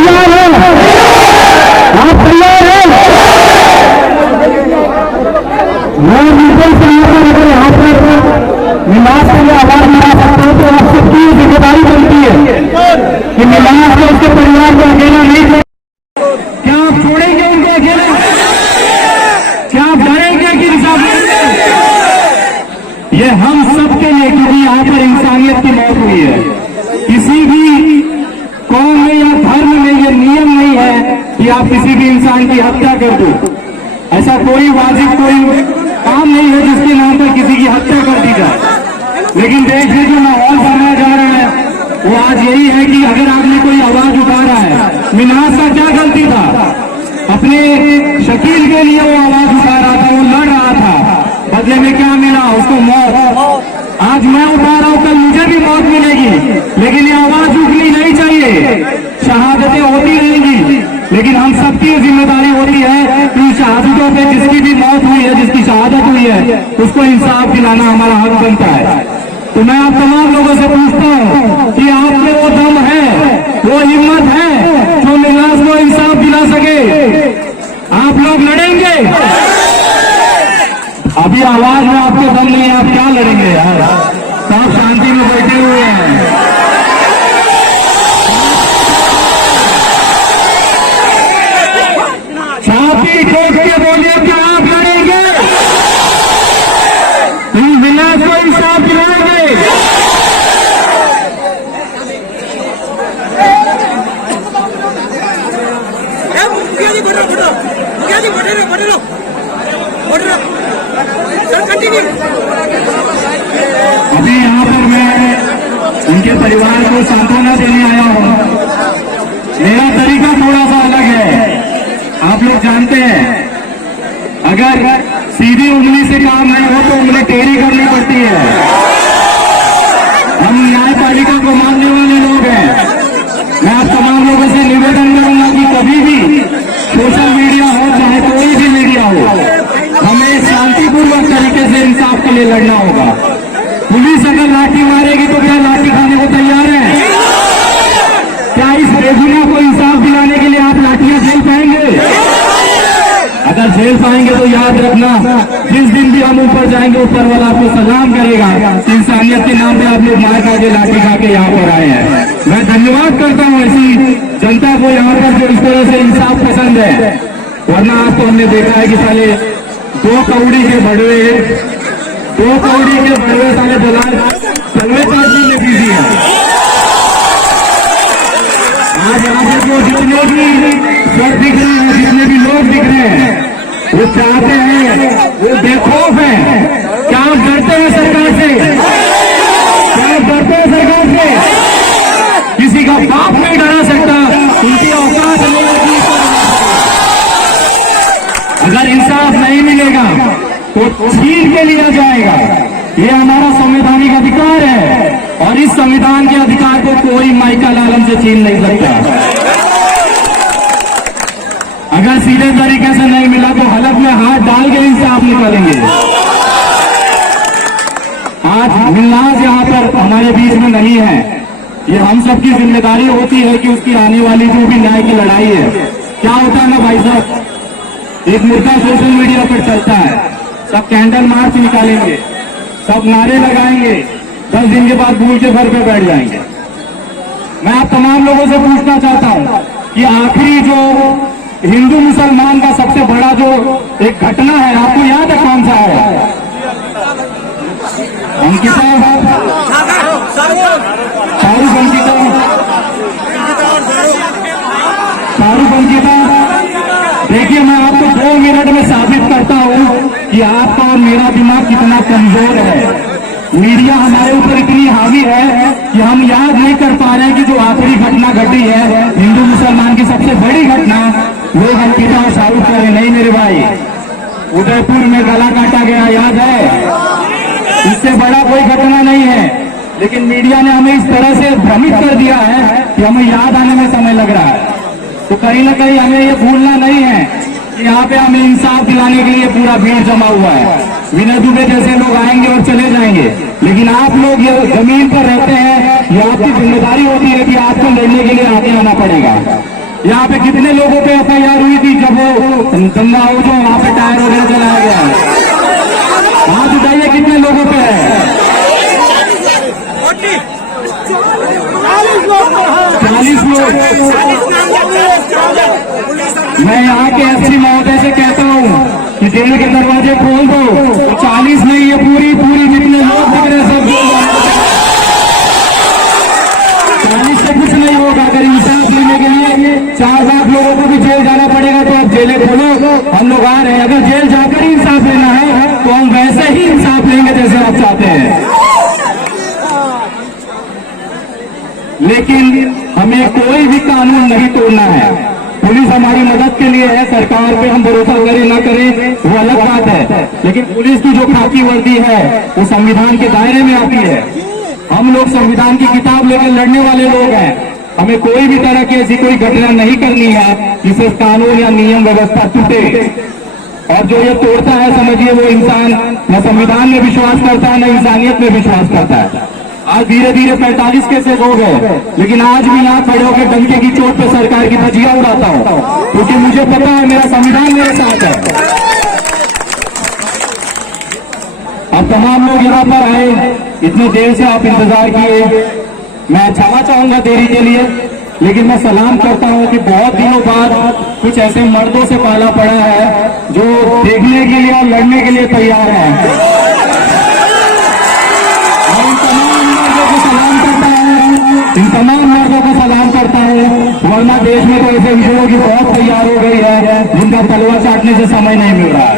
तैयार हैं? आप तैयार हैं? मैं नीचे से अगर यहाँ पर मिलास के लिए आवाज मिला सकता हूँ तो आप सबकी जिम्मेदारी बनती है कि मिलास को उसके परिवार को अकेला नहीं छोड़। क्या आप छोड़ेंगे उनको अकेले? क्या आप डरेंगे कि इंसाफ? ये हम सबके लिए, क्योंकि यहाँ पर इंसानियत की मौत हुई है। किसी भी कौम में या धर्म में ये नियम नहीं है कि आप किसी भी इंसान की हत्या कर दो। ऐसा कोई वाजिब कोई काम नहीं है जिसके नाम पर किसी की हत्या कर दी जाए। लेकिन देश में जो माहौल बनाया जा रहा है वो आज यही है कि अगर आपने कोई आवाज उठा रहा है, मिन्हाज का क्या गलती था? अपने शकील के लिए वो आवाज उठा रहा था, वो लड़ रहा था, बदले में क्या मिला उसको? मौत। आज मैं उठा रहा हूं, कल मुझे भी मौत मिलेगी, लेकिन ये आवाज उठनी नहीं चाहिए। शहादतें होती रहेंगी, लेकिन हम सबकी जिम्मेदारी होती है कि शहादतों पे जिसकी भी मौत हुई है, जिसकी शहादत हुई है, उसको इंसाफ दिलाना हमारा हक बनता है। तो मैं आप तमाम लोगों से पूछता हूं कि आप में वो दम है, वो हिम्मत है जो मिन्हाज को इंसाफ दिला सके? आप लोग लड़ेंगे? अभी आवाज में आपके दम नहीं है, आप क्या लड़ेंगे यार? आप शांति में बैठे हुए हैं। छाती ठोक के बोलिए कि आप लड़ेंगे, मिन्हाज को इंसाफ दिलाएंगे। अभी यहाँ पर मैं उनके परिवार को सांत्वना देने आया हूँ। मेरा तरीका थोड़ा सा अलग है, आप लोग जानते हैं। अगर सीधी उंगली से काम नहीं हो तो उंगली टेढ़ी करनी पड़ती है। हम न्यायपालिका को मानने वाले लोग हैं। मैं आप तमाम लोगों से निवेदन करूंगा कि कभी भी सोशल मीडिया हो चाहे कोई भी मीडिया हो, हमें शांतिपूर्वक तरीके से इंसाफ के लिए लड़ना होगा। पुलिस अगर लाठी मारेगी तो क्या लाठी खाने को तैयार है? क्या इस बेगुनाह को इंसाफ दिलाने के लिए आप लाठियां झेल पाएंगे? अगर झेल पाएंगे तो याद रखना, जिस दिन भी हम ऊपर जाएंगे ऊपर वाला आपको सलाम करेगा। इंसानियत के नाम पे आप लोग मार खा के लाठी खा के यहाँ पर आए हैं। मैं धन्यवाद करता हूँ ऐसी जनता को यहाँ पर जो इस तरह से इंसाफ पसंद है। वरना आज तो हमने देखा है कि साले दो कौड़ी के बड़वे साले दलाल चलवे पार्टी में बिजी है। आज यहाँ पर जो जितने भी सर दिख रहे हैं, जितने भी लोग दिख रहे हैं, वो चाहते हैं, वो बेखौफ है। क्या आप डरते हैं सरकार से? क्या आप डरते हैं सरकार से? किसी का बाप नहीं डरा सकता, उनकी औकात नहीं होगी। अगर इंसाफ नहीं मिलेगा तो छीन के लिया जाएगा। ये हमारा संवैधानिक अधिकार है और इस संविधान के अधिकार को कोई माइकल आलम से छीन नहीं सकता। अगर सीधे तरीके से नहीं मिला तो हलफ में हाथ डाल के इंसाफ निकालेंगे। आज मिन्हाज यहाँ पर हमारे बीच में नहीं है। ये हम सबकी जिम्मेदारी होती है कि उसकी आने वाली जो भी न्याय की लड़ाई है, क्या होता है ना भाई साहब, एक मुद्दा सोशल मीडिया पर चलता है, सब कैंडल मार्च निकालेंगे, सब नारे लगाएंगे, 10 दिन के बाद भूल के घर पे बैठ जाएंगे। मैं आप तमाम लोगों से पूछना चाहता हूं कि आखिरी जो हिंदू मुसलमान का सबसे बड़ा जो एक घटना है, आपको याद है कौन सा है? अंकिता, शाहरुख अंकिता। देखिए, मैं आपको 2 मिनट में साबित करता हूं कि आपका और मेरा दिमाग कितना कमजोर है। मीडिया हमारे ऊपर इतनी हावी है कि हम याद नहीं कर पा रहे हैं कि जो आखिरी घटना घटी है हिंदू मुसलमान की सबसे बड़ी घटना, वो अंकिता और शाहरुख करे। नहीं मेरे भाई, उदयपुर में गला काटा गया, याद है? इससे बड़ा कोई घटना नहीं है, लेकिन मीडिया ने हमें इस तरह से भ्रमित कर दिया है कि हमें याद आने में समय लग रहा है। तो कहीं ना कहीं हमें ये भूलना नहीं है कि यहाँ पे हमें इंसाफ दिलाने के लिए पूरा भीड़ जमा हुआ है। विनय दुबे जैसे लोग आएंगे और चले जाएंगे, लेकिन आप लोग ये जमीन पर रहते हैं, ये आपकी जिम्मेदारी होती है कि आपको लड़ने के लिए आगे आना पड़ेगा। यहाँ पे कितने लोगों पे FIR हुई थी जब वो दंगा हो जो वहां पे टायर वगैरह जलाया गया? हाथ उठाइए, कितने लोगों पे है? 40 लोग। मैं यहाँ के एसपी महोदय से कहता हूँ कि जेल के दरवाजे खोल दो। 40 नहीं, ये पूरी जितने लोग दिख रहे सब 40 से कुछ नहीं होगा। अगर इंसाफ लेने के लिए 4 लाख लोगों को भी जेल जाना पड़ेगा तो अब जेलें खोलो, हम लोग आ रहे हैं। अगर जेल जाकर ही इंसाफ लेना है तो हम वैसे ही इंसाफ लेंगे जैसे आप चाहते हैं। लेकिन हमें कोई भी कानून नहीं तोड़ना है। पुलिस हमारी मदद के लिए है, सरकार पे हम भरोसा करें ना करें वो अलग बात है, लेकिन पुलिस की जो खाकी वर्दी है वो संविधान के दायरे में आती है। हम लोग संविधान की किताब लेकर लड़ने वाले लोग हैं। हमें कोई भी तरह की ऐसी कोई घटना नहीं करनी है जिससे कानून या नियम व्यवस्था टूटे। और जो ये तोड़ता है समझिए वो इंसान न संविधान में विश्वास करता है न इंसानियत में विश्वास करता है। आज धीरे धीरे 45 केसेस हो गए, लेकिन आज भी यहाँ खड़े होकर डंके की चोट पे सरकार की धज्जियां उड़ाता हूँ, क्योंकि मुझे पता है मेरा संविधान मेरे साथ है। अब तमाम लोग यहाँ पर आए, इतनी देर से आप इंतजार किए, मैं क्षमा चाहूंगा देरी के लिए, लेकिन मैं सलाम करता हूँ कि बहुत दिनों बाद कुछ ऐसे मर्दों से पाला पड़ा है जो देखने के लिए और लड़ने के लिए तैयार है। इन तमाम मर्दों को सलाम करता हूँ, वरना देश में तो ऐसे विषयों की बहुत तैयार हो गई है जिनका तलवा चाटने से समय नहीं मिल रहा है।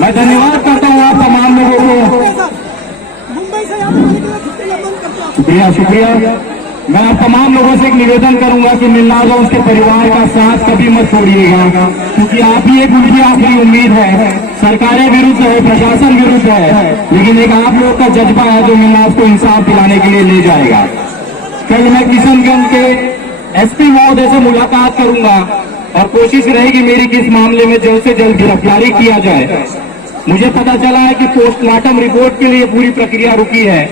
मैं धन्यवाद करता हूँ आप तमाम लोगों को। शुक्रिया। मैं आप तमाम लोगों से एक निवेदन करूंगा कि मिलनाज और उसके परिवार का साथ कभी मत छोड़िएगा, क्योंकि आप ही एक उनकी आखिरी उम्मीद है। सरकारें विरुद्ध है, प्रशासन विरुद्ध है, लेकिन एक आप लोग का जज्बा है जो मिलनाज को इंसाफ दिलाने के लिए ले जाएगा। कल मैं किशनगंज के एसपी महोदय से मुलाकात करूंगा और कोशिश रहेगी मेरी कि इस मामले में जल्द से जल्द गिरफ्तारी किया जाए। मुझे पता चला है कि पोस्टमार्टम रिपोर्ट के लिए पूरी प्रक्रिया रुकी है,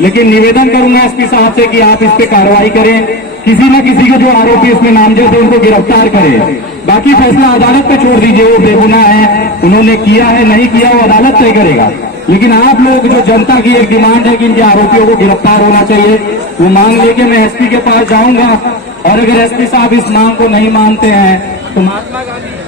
लेकिन निवेदन करूंगा एसपी साहब से कि आप इस पे कार्रवाई करें, किसी न किसी के जो आरोपी इसमें नामजद है उनको गिरफ्तार करें। बाकी फैसला अदालत पे छोड़ दीजिए, वो बेगुनाह है, उन्होंने किया है नहीं किया वो अदालत तय करेगा। लेकिन आप लोग जो जनता की एक डिमांड है कि इनके आरोपियों को गिरफ्तार होना चाहिए, वो मांग लेके मैं एसपी के पास जाऊंगा, और अगर एसपी साहब इस मांग को नहीं मानते हैं तो महात्मा गांधी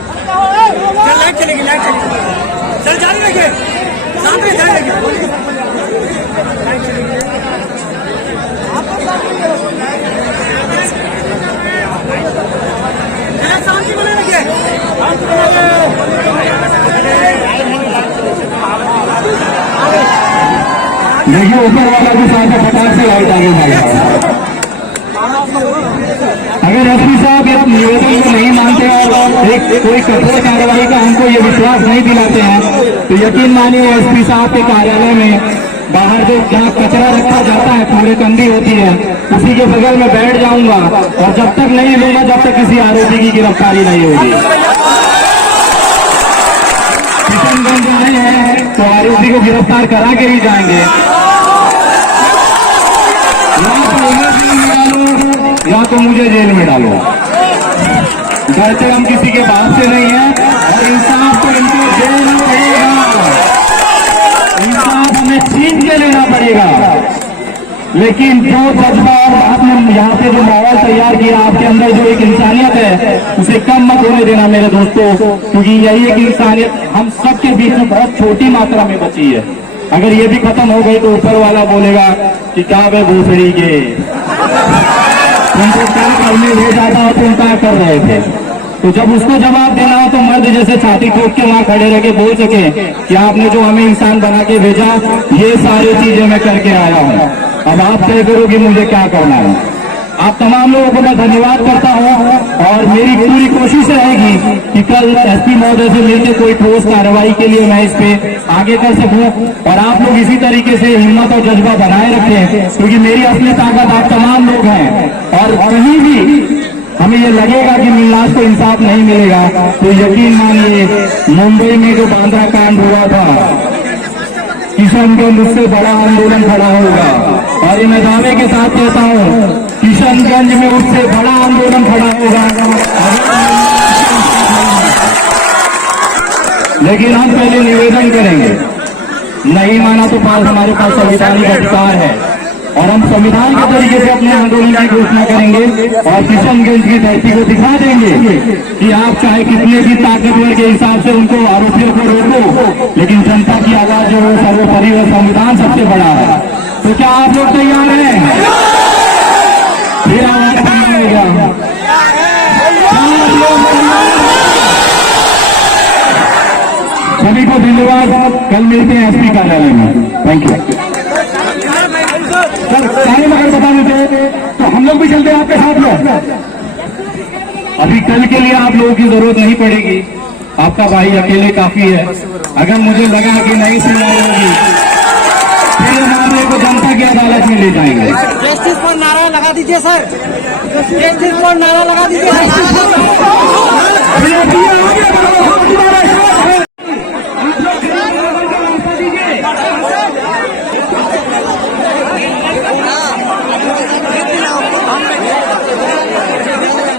देखिए ऊपर वाला भी साथ फटाक से लाइट आगे भाई। अगर एसपी साहब इस निवेदन को नहीं मानते और एक कोई कठोर कार्रवाई का हमको ये विश्वास नहीं दिलाते हैं तो यकीन मानिए एसपी साहब के कार्यालय में बाहर जो जहाँ कचरा रखा जाता है, पूरे कंदी होती है, उसी के बगल में बैठ जाऊंगा और जब तक नहीं लूंगा जब तक किसी आरोपी की गिरफ्तारी नहीं होगी। किशनगंज आए हैं तो आरोपी को गिरफ्तार करा के ही जाएंगे। या तो मुझे जेल में डालो, डरते हम किसी के बात से नहीं है, और इंसाफ तो इनको देना पड़ेगा, इंसाफ हमें छीन के लेना पड़ेगा। लेकिन जो जज्बा और आपने यहाँ पे जो माहौल तैयार किया, आपके अंदर जो एक इंसानियत है उसे कम मत होने देना मेरे दोस्तों, क्योंकि यही एक इंसानियत हम सबके बीच में बहुत छोटी मात्रा में बची है। अगर ये भी खत्म हो गई तो ऊपर वाला बोलेगा कि क्या वे भूसड़ी के उनको क्या करने भेजा था और तुम क्या कर रहे थे। तो जब उसको जवाब देना हो तो मर्द जैसे छाती ठोक के वहां खड़े रह के बोल सके कि आपने जो हमें इंसान बना के भेजा, ये सारी चीजें मैं करके आया हूँ, अब आप तय करो कि मुझे क्या करना है। आप तमाम लोगों को मैं धन्यवाद करता हूँ, और मेरी पूरी कोशिश रहेगी कि कल एसपी महोदय से मिलकर कोई ठोस कार्रवाई के लिए मैं इस पे आगे कर सकूं, और आप लोग इसी तरीके से हिम्मत और जज्बा बनाए रखें, क्योंकि मेरी असली ताकत आप तमाम लोग हैं। और कहीं भी हमें ये लगेगा कि मिलनाज को इंसाफ नहीं मिलेगा तो यकीन मानिए मुंबई में जो बांद्रा कांड हुआ था, किशनगंज उससे बड़ा आंदोलन खड़ा होगा, और मैं दावे के साथ कहता हूँ किशनगंज में उससे बड़ा आंदोलन खड़ा होगा। लेकिन हम पहले निवेदन करेंगे, नहीं माना तो पास हमारे पास संवैधानिक अधिकार है और हम संविधान के तरीके से अपने आंदोलन की घोषणा करेंगे और किशनगंज की धरती को दिखा देंगे कि आप चाहे कितने भी ताकतवर के हिसाब से उनको आरोपियों को रोको, लेकिन जनता की आवाज जो है सर्वोपरि और संविधान सबसे बड़ा है। तो क्या आप लोग तैयार हैं? फिर आवाज बनाएगा। सभी को धन्यवाद। कल मिलते हैं एसपी कार्यालय में। Thank you. टाइम अगर बता देते तो हम लोग भी चलते हैं आपके साथ में। अभी कल के लिए आप लोगों की जरूरत नहीं पड़ेगी, आपका भाई अकेले काफी है। अगर मुझे लगा कि नहीं सुनवाई होगी फिर मामले को जनता की अदालत में ले जाएंगे। जस्टिस पर नारा लगा दीजिए सर, जस्टिस पर नारा लगा दीजिए।